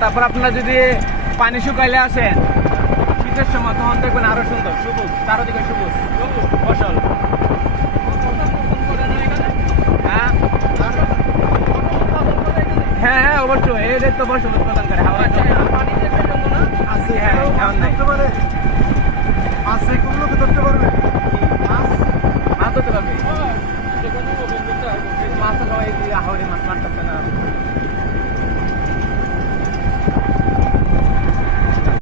তারপর আপনারা যদি পানি শুকাইলে আসেন শীতের সময় তখন দেখবেন আরো সুন্দর সবুজ, চারদিকে সবুজ ফসল। হ্যাঁ হ্যাঁ হ্যাঁ অবশ্যই এদের তো ফসল উৎপাদন করে হাওড়া। হ্যাঁ এখন নাই মাছ এগুলোকে ধরতে পারবে, মাছ ধরতে পারবে। মাছ তো সবাই হাওড়ি মাছ মারতেছে না।